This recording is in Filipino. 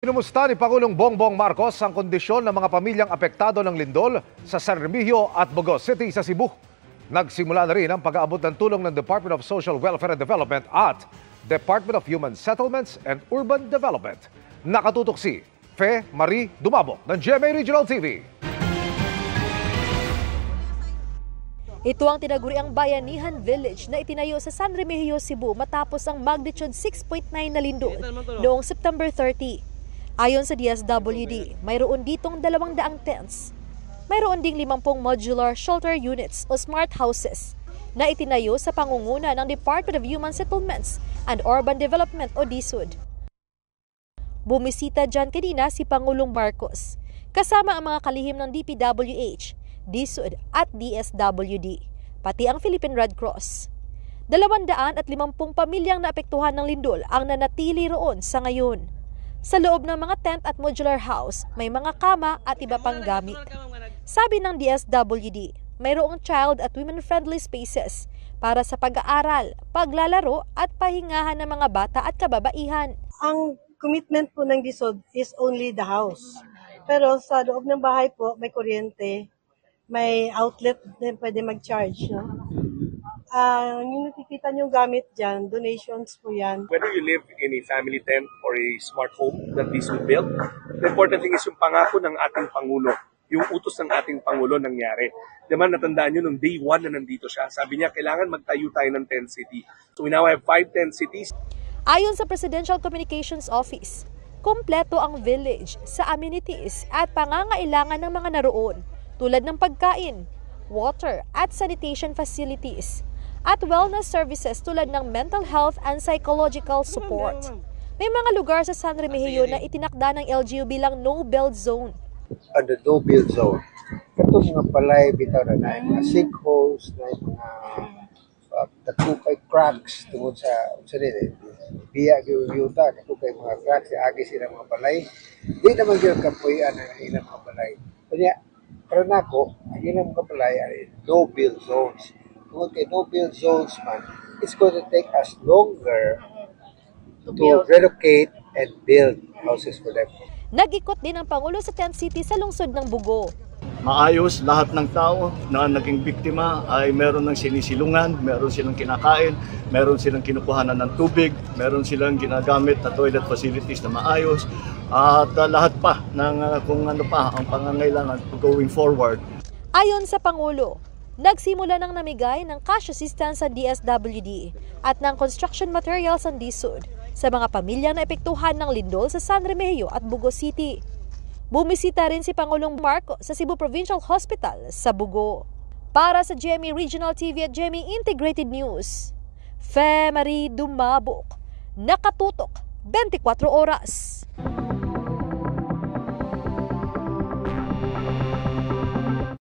Inumusta ni Pangulong Bongbong Marcos ang kondisyon ng mga pamilyang apektado ng lindol sa San Remigio at Bogos City sa Cebu. Nagsimula na rin ang pag-aabot ng tulong ng Department of Social Welfare and Development at Department of Human Settlements and Urban Development. Nakatutok si Fe Marie Dumabok ng GMA Regional TV. Ito ang tinaguriang Bayanihan Village na itinayo sa San Remigio, Cebu matapos ang magnitude 6.9 na lindol noong September 30. Ayon sa DSWD, mayroon ditong 200 tents. Mayroon ding 50 modular shelter units o smart houses na itinayo sa pangunguna ng Department of Human Settlements and Urban Development o DSUD. Bumisita dyan kanina si Pangulong Marcos, kasama ang mga kalihim ng DPWH, DSUD at DSWD, pati ang Philippine Red Cross. 250 pamilyang naapektuhan ng lindol ang nanatili roon sa ngayon. Sa loob ng mga tent at modular house, may mga kama at iba pang gamit. Sabi ng DSWD, mayroong child at women-friendly spaces para sa pag-aaral, paglalaro at pahingahan ng mga bata at kababaihan. Ang commitment po ng DSUD is only the house. Pero sa loob ng bahay po, may kuryente, may outlet din pwede mag-charge. No? Yung nakikita nyo gamit dyan, donations po yan. Whether you live in a family tent or a smart home that this will build, the important thing is yung pangako ng ating Pangulo, yung utos ng ating Pangulo nangyari. Diba natandaan nyo nung day 1 na nandito siya, sabi niya kailangan magtayo tayo ng tent city. So we now have 5 tent cities. Ayon sa Presidential Communications Office, kompleto ang village sa amenities at pangangailangan ng mga naroon tulad ng pagkain, water at sanitation facilities at wellness services tulad ng mental health and psychological support. May mga lugar sa San Remigio na itinakda ng LGU bilang no-build zone. Under no-build zone, ito mga balay bitaw na mga sinkholes, na mga natukay cracks tungod sa biya yuta, natukay mga cracks, agi sila mga balay. Di naman yun kapuyan ang ilang mga balay. Kanya, para nako, ang ilang mga balay ay no-build zones. Kung no-build zones man, it's going to take us longer to relocate and build houses for them. Nag-ikot din ang Pangulo sa tent city sa lungsod ng Bugo. Maayos, lahat ng tao na naging biktima ay meron ng sinisilungan, meron silang kinakain, meron silang kinukuhanan ng tubig, meron silang ginagamit na toilet facilities na maayos, at lahat pa ng kung ano pa ang pangangailangan going forward. Ayon sa Pangulo, nagsimula ng namigay ng cash assistance sa DSWD at ng construction materials ang DSUD sa mga pamilyang naepektuhan ng lindol sa San Remigio at Bogos City. Bumisita rin si Pangulong Marcos sa Cebu Provincial Hospital sa Bugo. Para sa GMA Regional TV at GMA Integrated News, Fe Marie Dumabok, nakatutok 24 oras.